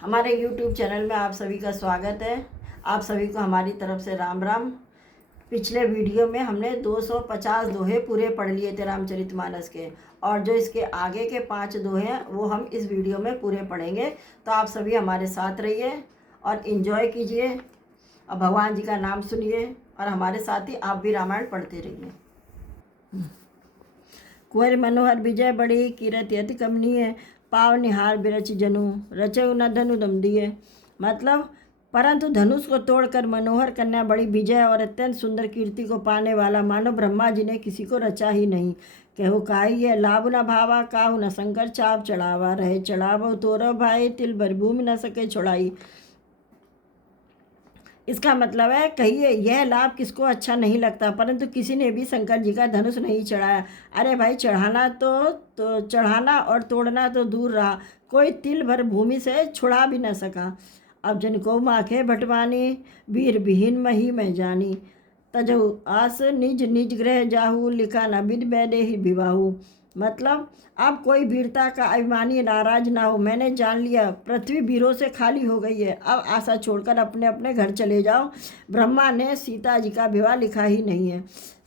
हमारे YouTube channel में आप सभी का स्वागत है। आप सभी को हमारी तरफ से राम राम। पिछले वीडियो में हमने 250 दोहे पूरे पढ़ लिए थे रामचरितमानस के, और जो इसके आगे के 5 दोहे हैं वो हम इस वीडियो में पूरे पढ़ेंगे। तो आप सभी हमारे साथ रहिए और इन्जॉय कीजिए और भगवान जी का नाम सुनिए, और हमारे साथ ही आप भी रामायण पढ़ते रहिए। कुंवर मनोहर विजय बड़ी कीरति अति कमनीय, पाव निहार बिरच जनु रचयु न धनु दम दिए। मतलब परंतु धनुष को तोड़कर मनोहर कन्या बड़ी विजय और अत्यंत सुंदर कीर्ति को पाने वाला मानो ब्रह्मा जी ने किसी को रचा ही नहीं। कहु काई है लाभ न भावा, काहु न शंकर चाप चढ़ावा, रहे चढ़ावो तोरव भाई, तिल भर भूमि न सके छोड़ाई। इसका मतलब है, कहिए यह लाभ किसको अच्छा नहीं लगता, परंतु किसी ने भी शंकर जी का धनुष नहीं चढ़ाया। अरे भाई, चढ़ाना तो चढ़ाना और तोड़ना तो दूर रहा, कोई तिल भर भूमि से छुड़ा भी न सका। अब जनको माखे भटवानी, वीर विहीन मही में जानी, तजहु आस निज निज ग्रह जाहू, लिखा न विद बैदे ही विवाहू। मतलब अब कोई वीरता का अभिमानी नाराज ना हो, मैंने जान लिया पृथ्वी वीरों से खाली हो गई है, अब आशा छोड़कर अपने अपने घर चले जाओ। ब्रह्मा ने सीता जी का विवाह लिखा ही नहीं है।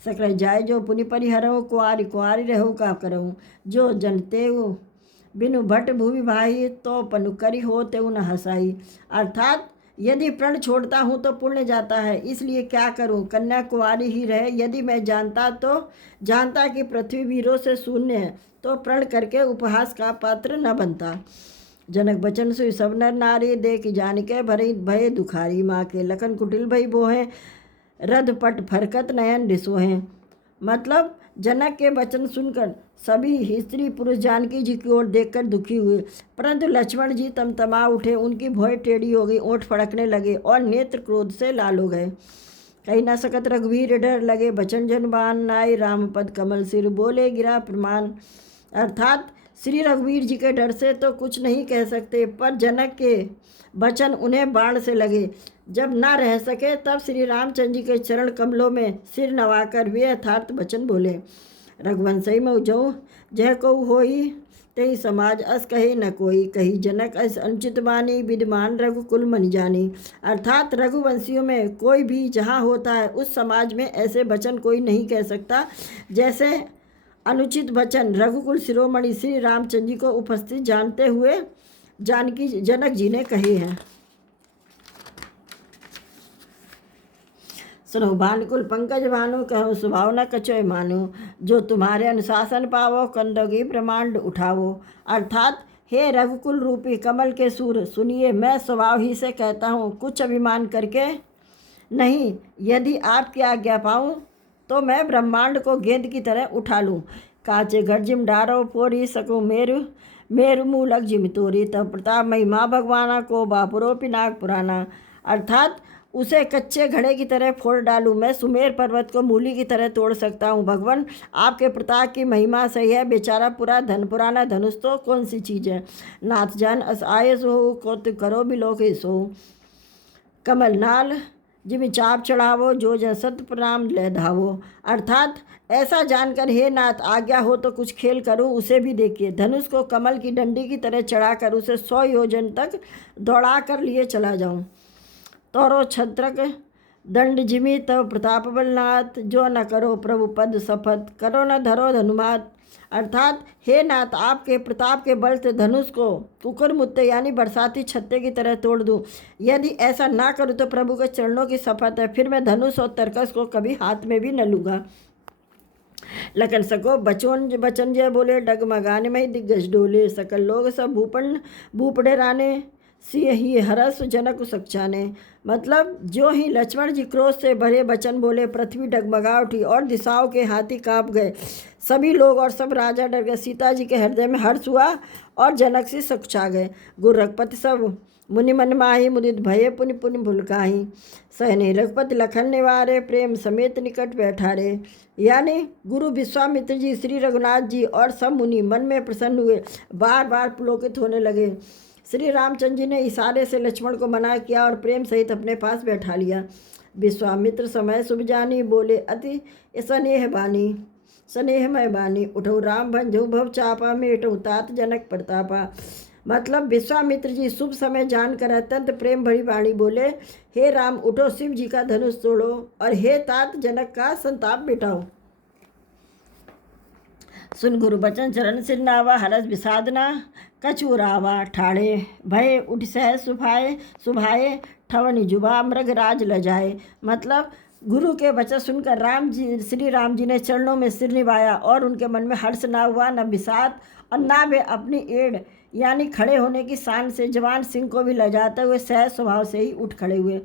सकर जाए जो पुनि परिहरऊ, कुआरी कुआरी रहू का करऊँ, जो जनते बिनु भट्ट भूमि भाई, तो पनु करी हो तेऊ न हंसाई। अर्थात यदि प्रण छोड़ता हूँ तो पुण्य जाता है, इसलिए क्या करूँ, कन्या कुंवारी ही रहे। यदि मैं जानता कि पृथ्वी वीरों से शून्य है, तो प्रण करके उपहास का पात्र न बनता। जनक बचन सुई सब नर नारी, देख जान के भरे भय दुखारी। माँ के लखन कुटिल भई बोहें, रद पट फरकत नयन डिसोहें। मतलब जनक के वचन सुनकर सभी स्त्री पुरुष जानकी जी की ओर देखकर दुखी हुए, परंतु लक्ष्मण जी तमतमा उठे, उनकी भौं टेढ़ी हो गई, ओंठ फड़कने लगे और नेत्र क्रोध से लाल हो गए। कहीं न सकत रघुवीर डर लगे, बचन जनबान नाई, राम पद कमल सिर बोले गिरा प्रमाण। अर्थात श्री रघुवीर जी के डर से तो कुछ नहीं कह सकते, पर जनक के वचन उन्हें बाण से लगे। जब ना रह सके तब श्री रामचंद्र जी के चरण कमलों में सिर नवाकर वे यथार्थ वचन बोले। रघुवंशई में उजऊ जह को होई, तेई समाज अस कहे न कोई, कही जनक अस अनुचित बानी, विद्यमान रघुकुल मन जानी। अर्थात रघुवंशियों में कोई भी जहाँ होता है उस समाज में ऐसे वचन कोई नहीं कह सकता जैसे अनुचित वचन रघुकुल शिरोमणि श्री रामचंद्र जी को उपस्थित जानते हुए जानकी जनक जी ने कहे हैं। सुनो भानुकुल पंकज भानु, कहो स्वभाव न कचोय मानो, जो तुम्हारे अनुशासन पावो, कंदोगी ब्रह्मांड उठावो। अर्थात हे रघुकुल रूपी कमल के सूर, सुनिए मैं स्वभाव ही से कहता हूँ, कुछ अभिमान करके नहीं। यदि आपकी आज्ञा पाऊँ तो मैं ब्रह्मांड को गेंद की तरह उठा लूँ। काचे गर्जिम डारो फोरी सकूँ, मेरु मूलक जिम तोरी, तब प्रताप महिमा भगवाना को बापुरो पिनाक पुराना। अर्थात उसे कच्चे घड़े की तरह फोड़ डालूं, मैं सुमेर पर्वत को मूली की तरह तोड़ सकता हूँ। भगवान आपके प्रताप की महिमा सही है, बेचारा पुराना धनुष तो कौन सी चीज़ है। नाथ जान अस आय सो, कौतुक करो बिलोक सो, कमल नाल जिमी चाप चढ़ावो, जो जन सत प्रणाम ले धावो। अर्थात ऐसा जानकर हे नाथ आज्ञा हो तो कुछ खेल करूं, उसे भी देखिए। धनुष को कमल की डंडी की तरह चढ़ाकर उसे 100 योजन तक दौड़ा कर लिए चला जाऊं। तोरो छत्रक दंड जिमी तब प्रताप बलनाथ, जो न करो प्रभु पद शपथ, करो न धरो धनुमात। अर्थात हे नाथ आपके प्रताप के बल से धनुष को कुकर मुत्ते यानी बरसाती छत्ते की तरह तोड़ दूं। यदि ऐसा ना करूं तो प्रभु के चरणों की शपथ है, फिर मैं धनुष और तरकस को कभी हाथ में भी न लूँगा। लखन सको बचन जय बोले, डगमगाने में दिग्गज डोले, सकल लोग सब भूपड़े राने, सिंह ही हरस जनक सक्षाने। मतलब जो ही लक्ष्मण जी क्रोध से भरे वचन बोले, पृथ्वी डगमगा उठी और दिशाओं के हाथी कांप गए। सभी लोग और सब राजा डर गए। सीता जी के हृदय में हर्ष हुआ और जनक से सकुचा गए। गुरु रघुपति सब मुनि मन माही, मुदित भये पुनि पुनि भुलकाही, सहने रघुपति लखन निवारे, प्रेम समेत निकट बैठारे। यानी गुरु विश्वामित्र जी, श्री रघुनाथ जी और सब मुनि मन में प्रसन्न हुए, बार बार पुलकित होने लगे। श्री रामचंद्र जी ने इशारे से लक्ष्मण को मना किया और प्रेम सहित अपने पास बैठा लिया। विश्वामित्र समय शुभ जानी, बोले अति स्नेहमय बानी, उठऊ राम भंजऊ भव चापा, मेटऊ तात जनक प्रतापा। मतलब विश्वामित्र जी शुभ समय जानकर अत्यंत प्रेम भरी वाणी बोले, हे राम उठो, शिव जी का धनुष तोड़ो और हे तात जनक का संताप मिटाओ। सुन गुरु बचन चरण सिर नावा, हरस विषादना कचुरावा, ठाड़े भय उठ सह सुभाए ठवन जुबा मृग राज लजाए। मतलब गुरु के वचन सुनकर श्री राम जी ने चरणों में सिर निभाया और उनके मन में हर्ष ना हुआ, न विषाद, और ना वे अपनी एड़ यानी खड़े होने की शान से जवान सिंह को भी लजाते हुए सहज स्वभाव से ही उठ खड़े हुए।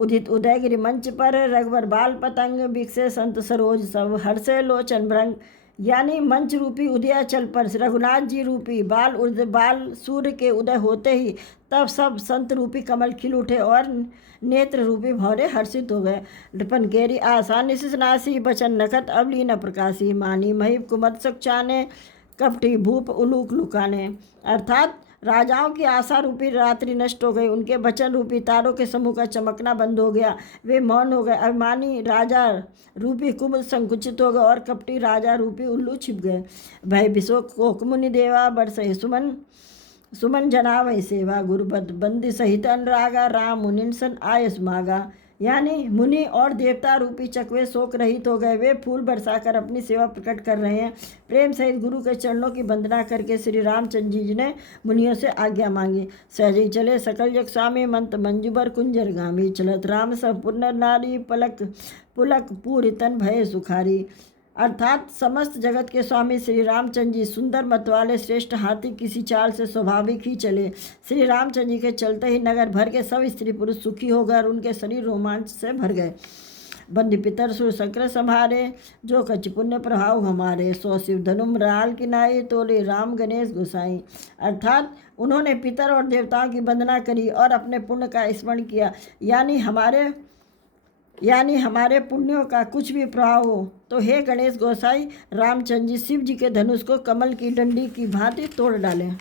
उदित उदयगिरि मंच पर रघुवर बाल पतंग, बिकसे संत सरोज सब हर्षे लोचन भ्रंग। यानी मंच रूपी उदयाचल पर रघुनाथ जी रूपी बाल सूर्य के उदय होते ही तब सब संत रूपी कमल खिल उठे और नेत्र रूपी भौरे हर्षित हो गए। लिपन केरी आशा निशिष नासी, बचन नखत अवली न प्रकाशी, मानी महिप कुमत सचाने, कपटी भूप उलूक लुकाने। अर्थात राजाओं की आशा रूपी रात्रि नष्ट हो गई, उनके वचन रूपी तारों के समूह का चमकना बंद हो गया, वे मौन हो गए। अभिमानी राजा रूपी कुमुद संकुचित हो गए और कपटी राजा रूपी उल्लू छिप गए। भय विशोक कोक मुनि देवा, बरसहि सुमन जना वही सेवा, गुरुपद बंदी सहित अनुरागा, राम मुनिन सन आयस मागा। यानी मुनि और देवता रूपी चकवे शोक रहित हो गए, वे फूल बरसाकर अपनी सेवा प्रकट कर रहे हैं। प्रेम सहित गुरु के चरणों की वंदना करके श्री रामचंद्र जी ने मुनियों से आज्ञा मांगी। सहजी चले सकल जग स्वामी, मंत मंजुबर कुंजर गामी, चलत राम सब पुनर नारी, पलक पुलक पूरी तन भय सुखारी। अर्थात समस्त जगत के स्वामी श्री रामचंद्र जी सुंदर मत वाले श्रेष्ठ हाथी किसी चाल से स्वाभाविक ही चले। श्री रामचंद्र जी के चलते ही नगर भर के सब स्त्री पुरुष सुखी हो गए और उनके शरीर रोमांच से भर गए। बंदी पितर सुर शंकर संभारे, जो कच पुण्य प्रभाव हमारे, सौ शिव धनु मृणाल की नाई, तोले राम गणेश गोसाई। अर्थात उन्होंने पितर और देवताओं की वंदना करी और अपने पुण्य का स्मरण किया, यानी हमारे पुण्यों का कुछ भी प्रभाव हो तो हे गणेश गोसाई रामचंद्र जी शिव जी के धनुष को कमल की डंडी की भांति तोड़ डालें।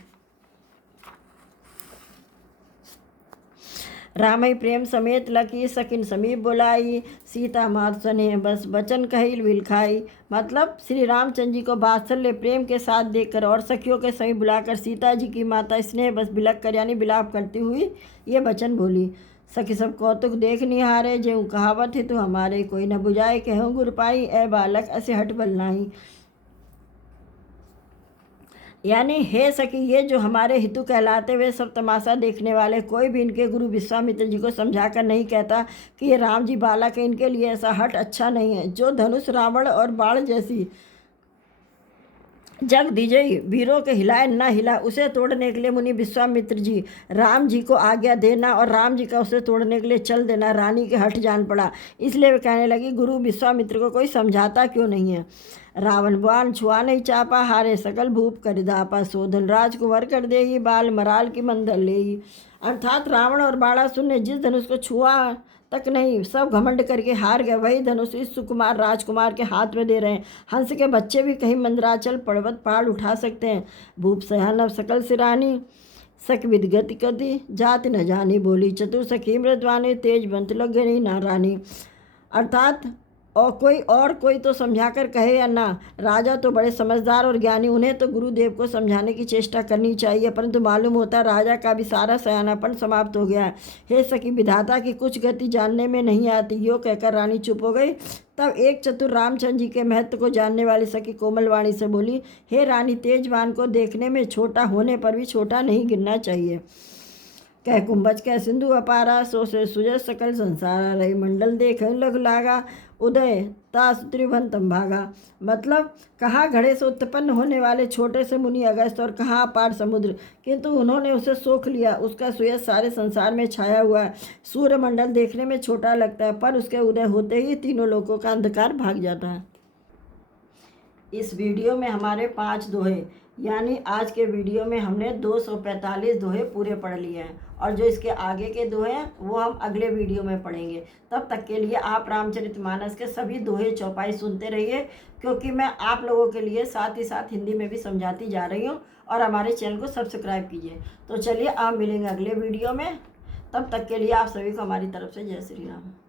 रामई प्रेम समेत लकी, सकिन समीप बुलाई, सीता मात सने बस बचन कहिल विलखाई। मतलब श्री रामचंद्र जी को वात्सल्य प्रेम के साथ देखकर और सखियों के समीप बुलाकर सीता जी की माता स्नेह बस बिलक कर यानी विलाप करती हुई ये वचन बोली। सखी सब कौतुक देख निहारे, जेऊ कहावत है तो हमारे, कोई न बुझाए कहूँ गुर पाई, ए बालक ऐसे हट बल नाही। यानी हे सखी ये जो हमारे हितु कहलाते वे सब तमाशा देखने वाले, कोई भी इनके गुरु विश्वामित्र जी को समझाकर नहीं कहता कि ये राम जी बालक है, इनके लिए ऐसा हट अच्छा नहीं है। जो धनुष रावण और बाण जैसी जग दिजई वीरों के हिलाए न हिला, उसे तोड़ने के लिए मुनि विश्वामित्र जी राम जी को आज्ञा देना और राम जी का उसे तोड़ने के लिए चल देना रानी के हट जान पड़ा। इसलिए वे कहने लगी गुरु विश्वामित्र को कोई समझाता क्यों नहीं है। रावण बाण छुआ नहीं चापा, हारे सकल भूप कर दापा, शोधन राजकुंवर कर दे ही, बाल मराल की मंदल ले ही। अर्थात रावण और बाणासुर ने जिस धनुष को छुआ तक नहीं, सब घमंड करके हार गए, वही धनुष इस सुकुमार राजकुमार के हाथ में दे रहे हैं। हंस के बच्चे भी कहीं मंदराचल पर्वत पहाड़ उठा सकते हैं। भूप सयानव सकल सिरानी, सक विद गति कति जाति न जानी, बोली चतुर सखी मृदवानी, तेज बंत लग गई नारानी। अर्थात और कोई तो समझा कर कहे या ना, राजा तो बड़े समझदार और ज्ञानी, उन्हें तो गुरुदेव को समझाने की चेष्टा करनी चाहिए, परंतु मालूम होता राजा का भी सारा सयानापन समाप्त हो गया है। हे सखी विधाता की कुछ गति जानने में नहीं आती। यो कहकर रानी चुप हो गई। तब एक चतुर रामचंद्र जी के महत्व को जानने वाली सखी कोमलवाणी से बोली, हे रानी तेजवान को देखने में छोटा होने पर भी छोटा नहीं गिनना चाहिए। कह कुंभज कह सिंधु अपारा, सो से सुजय सकल संसारा, रही मंडल देख लग लागा, उदय तास त्रिभुवन तम भागा। मतलब कहाँ घड़े से उत्पन्न होने वाले छोटे से मुनि अगस्त और कहाँ अपार समुद्र, किंतु उन्होंने उसे सोख लिया। उसका सुयस सारे संसार में छाया हुआ है। सूर्य मंडल देखने में छोटा लगता है, पर उसके उदय होते ही तीनों लोगों का अंधकार भाग जाता है। इस वीडियो में हमारे 5 दोहे, यानी आज के वीडियो में हमने 245 दोहे पूरे पढ़ लिए हैं, और जो इसके आगे के दोहे हैं वो हम अगले वीडियो में पढ़ेंगे। तब तक के लिए आप रामचरितमानस के सभी दोहे चौपाई सुनते रहिए, क्योंकि मैं आप लोगों के लिए साथ ही साथ हिंदी में भी समझाती जा रही हूँ। और हमारे चैनल को सब्सक्राइब कीजिए। तो चलिए आप मिलेंगे अगले वीडियो में। तब तक के लिए आप सभी को हमारी तरफ से जय श्री राम।